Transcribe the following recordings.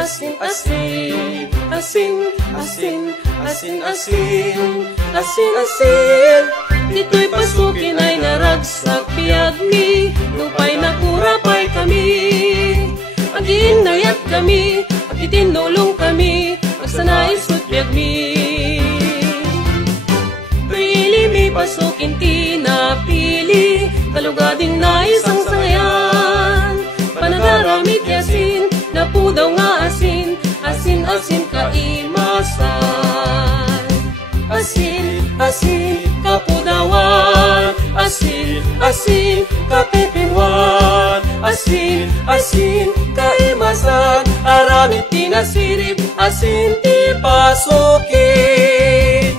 asin, asin, asin, asin, asin, asin, asin, asin. Dito'y pasukin ay naragsak piyagmi, lupay nakurapay kami. Aginayat kami, agitinulong kami, magsanais ut piyagmi. Pili mi pasukin tinapili, kalugading naisang sangayan. Panadarami kiasin, napudaw nga asin, asin, asin kaimasan. Asin, asin, kapudawan, asin, asin, kapipinwan, asin, asin, kaimasan, aramid tinasirip, asin, ti pasukin.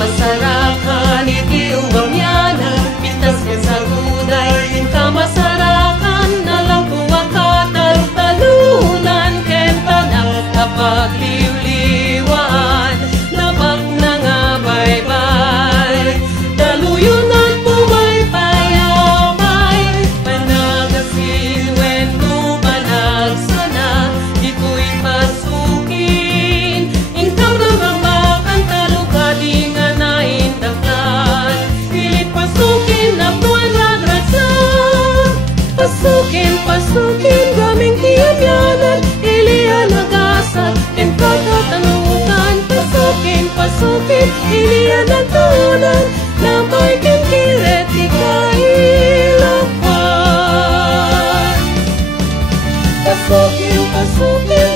Masarakan iti ubamyanan, pintas kan sa guday, kamasarakan nalang kuwakatal, talunan kentanak, kapag liwliwan, labak na nga baybay, daluyunan pumaypayamay, panagasin wendo panagsana, dito'y pasukin, inkang namamakang talukading pasukin gaming tiyamyanan, ilian nagasat, and katatanungan. Pasukin, ilian ang tunan, lamay kinkiret, di kailapan. Pasukin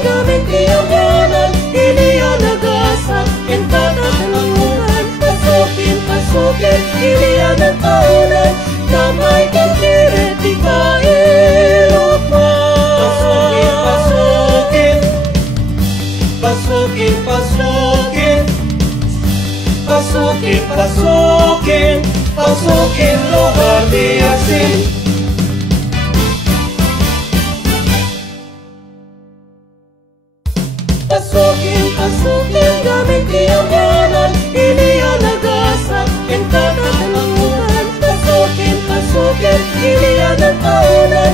gaming tiyamyanan, Pasukin, pasukin, pasukin lugar di asin. Pasukin, pasukin gamit kiyamanan, iliyan nagasak, in katatanungan. Pasukin, pasukin, iliyan ang taunan,